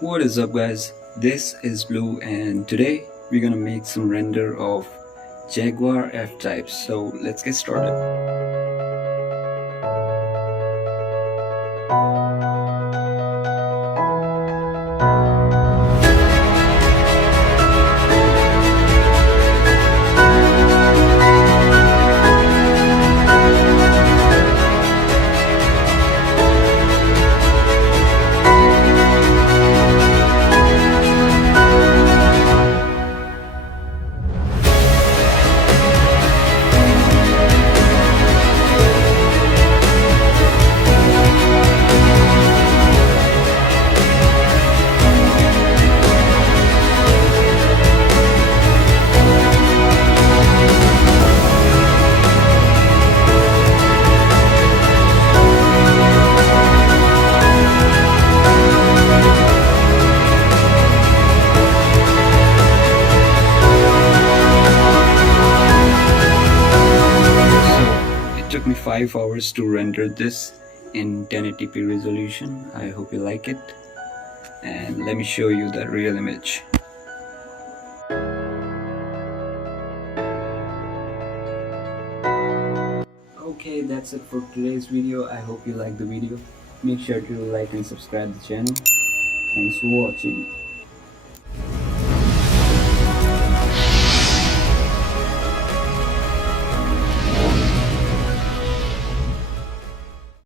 What is up, guys? This is Blue, and today we're gonna make some render of Jaguar F-Type. So let's get started. It took me 5 hours to render this in 1080p resolution. I hope you like it, and let me show you the real image. Okay, that's it for today's video. I hope you like the video. Make sure to like and subscribe the channel. Thanks for watching.